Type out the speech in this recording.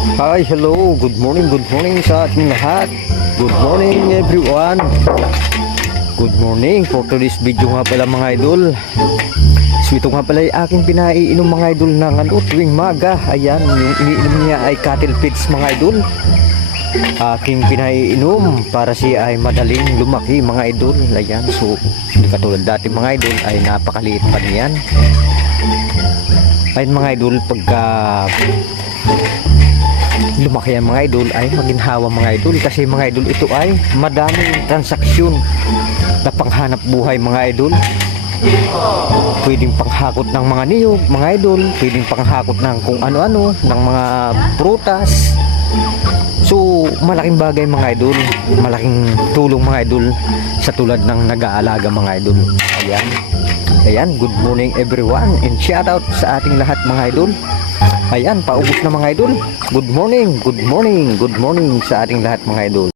Hi, hello. Good morning, good morning sa ating lahat. Good morning everyone. Good morning for today's video nga pala mga idol. So ito nga pala yung aking pinaiinom mga idol ng ano, tuwing maga. Ayan, yung iniinom niya ay cattle feeds mga idol. Aking pinaiinom para siya ay madaling lumaki mga idol. Ayan, so hindi katulad dati mga idol ay napakaliit pa niyan. Ayun mga idol, pagka lumaki ang mga idol ay maginhawa mga idol. Kasi mga idol ito ay madaming transaksyon na panghanap buhay mga idol. Pwedeng panghakot ng mga niyog mga idol. Pwedeng panghakot ng kung ano-ano ng mga prutas. So malaking bagay mga idol. Malaking tulong mga idol sa tulad ng nag-aalaga mga idol. Ayan. Ayan good morning everyone. And shout out sa ating lahat mga idol Ayan, paubos na mga idol. Good morning, good morning, good morning sa ating lahat mga idol.